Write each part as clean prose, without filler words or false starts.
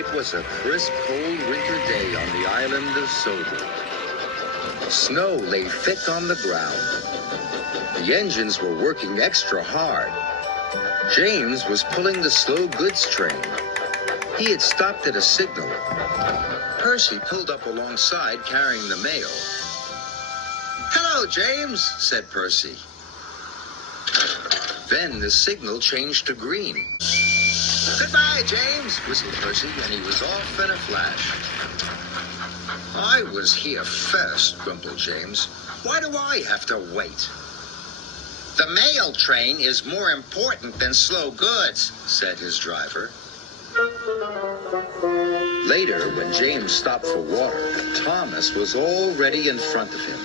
It was a crisp, cold winter day on the island of Soder. Snow lay thick on the ground. The engines were working extra hard. James was pulling the slow goods train. He had stopped at a signal. Percy pulled up alongside carrying the mail. "Hello, James," said Percy. Then the signal changed to green. "Goodbye, James," whistled Percy, and he was off in a flash. "I was here first," grumbled James. "Why do I have to wait?" "The mail train is more important than slow goods," said his driver. Later, when James stopped for water, Thomas was already in front of him.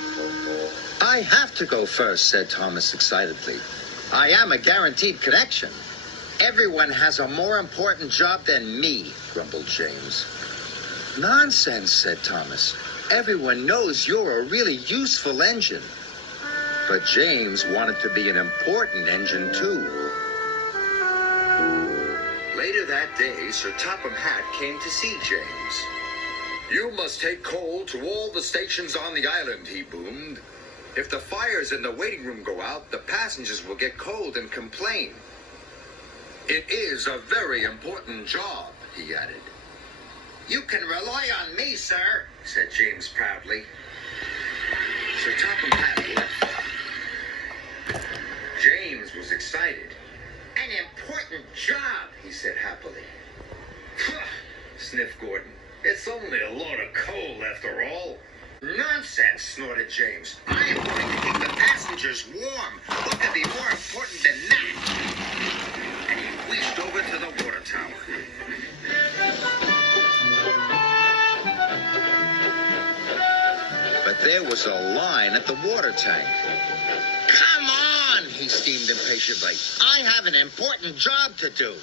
"I have to go first," said Thomas excitedly. "I am a guaranteed connection." "Everyone has a more important job than me," grumbled James. "Nonsense," said Thomas. "Everyone knows you're a really useful engine." But James wanted to be an important engine, too. Later that day, Sir Topham Hatt came to see James. "You must take coal to all the stations on the island," he boomed. "If the fires in the waiting room go out, the passengers will get cold and complain." "It is a very important job," he added. "You can rely on me, sir," said James proudly. Sir Topham Hatt left. James was excited. "An important job," he said happily. Sniffed Gordon. "It's only a load of coal after all." "Nonsense," snorted James. "I am going to keep the passengers warm. What could be more important than that?" And he whisked over to the water tower. But there was a line at the water tank. "Come on," he steamed impatiently. "I have an important job to do."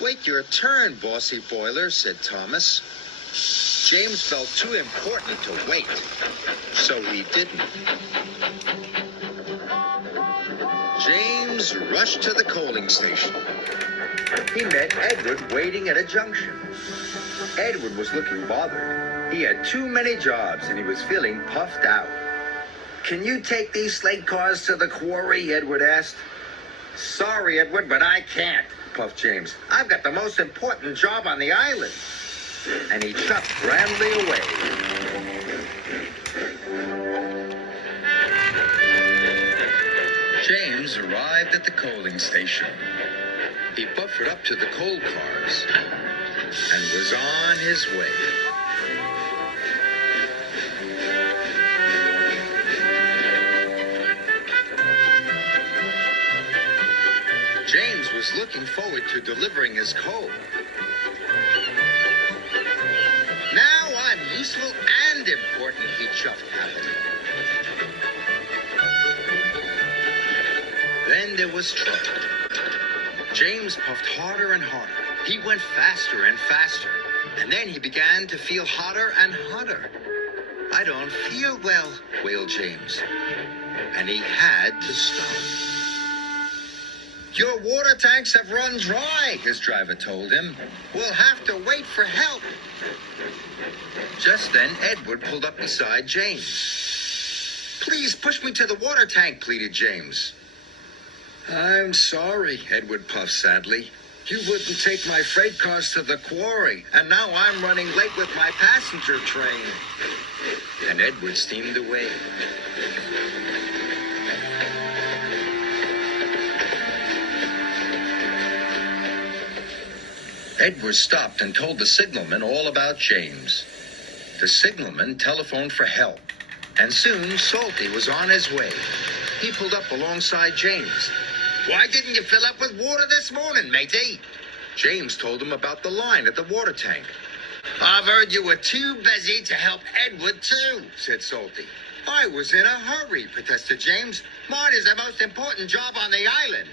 "Wait your turn, bossy boiler," said Thomas. James felt too important to wait, so he didn't. James rushed to the coaling station. He met Edward waiting at a junction. Edward was looking bothered. He had too many jobs and he was feeling puffed out. "Can you take these slate cars to the quarry?" Edward asked. "Sorry, Edward, but I can't," puffed James. "I've got the most important job on the island." And he chuffed grandly away. James arrived at the coaling station. He buffered up to the coal cars and was on his way. James was looking forward to delivering his coal. "Now I'm useful and important," he chuffed happily. Then there was trouble. James puffed harder and harder. He went faster and faster. And then he began to feel hotter and hotter. "I don't feel well," wailed James. And he had to stop. "Your water tanks have run dry," his driver told him. "We'll have to wait for help." Just then, Edward pulled up beside James. "Please push me to the water tank," pleaded James. "I'm sorry," Edward puffed sadly. "You wouldn't take my freight cars to the quarry, and now I'm running late with my passenger train." And Edward steamed away. Edward stopped and told the signalman all about James. The signalman telephoned for help, and soon Salty was on his way. He pulled up alongside James. "Why didn't you fill up with water this morning, matey?" James told him about the line at the water tank. "I've heard you were too busy to help Edward too," said Salty. "I was in a hurry," protested James. "Mine is the most important job on the island."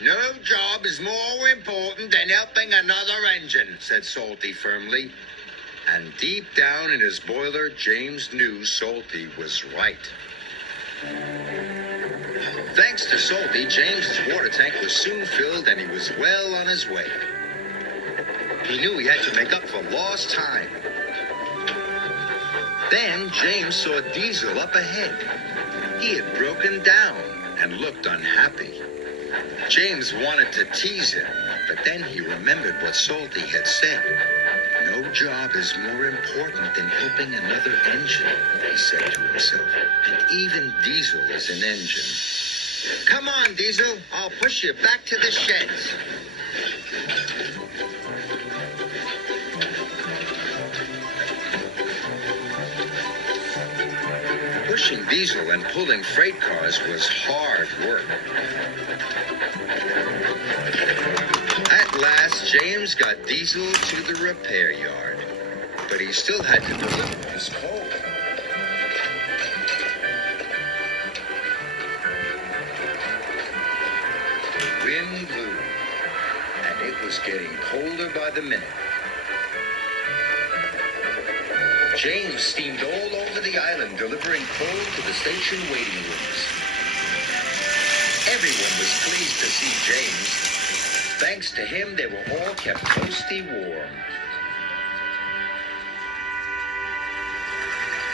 "No job is more important than helping another engine," said Salty firmly. And deep down in his boiler, James knew Salty was right. Thanks to Salty, James's water tank was soon filled and he was well on his way. He knew he had to make up for lost time. Then James saw Diesel up ahead. He had broken down and looked unhappy. James wanted to tease him, but then he remembered what Salty had said. No job is more important than helping another engine, he said to himself. And even Diesel is an engine. Come on, Diesel. I'll push you back to the sheds. Pushing Diesel and pulling freight cars was hard work. At last, James got Diesel to the repair yard, but he still had to deliver his coal. The wind blew, and it was getting colder by the minute. James steamed all over the island, delivering coal to the station waiting rooms. Everyone was pleased to see James. Thanks to him, they were all kept toasty warm.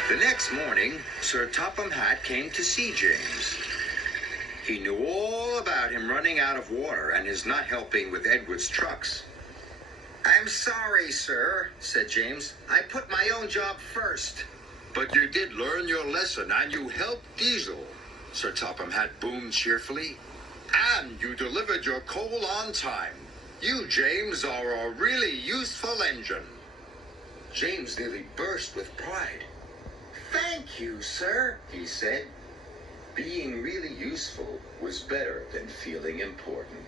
The next morning, Sir Topham Hatt came to see James. He knew all about him running out of water and his not helping with Edward's trucks. I'm sorry, sir, said James. I put my own job first. But you did learn your lesson, and you helped Diesel, Sir Topham Hatt boomed cheerfully. And you delivered your coal on time. You, James, are a really useful engine. James nearly burst with pride. Thank you, sir, he said. Being really useful was better than feeling important.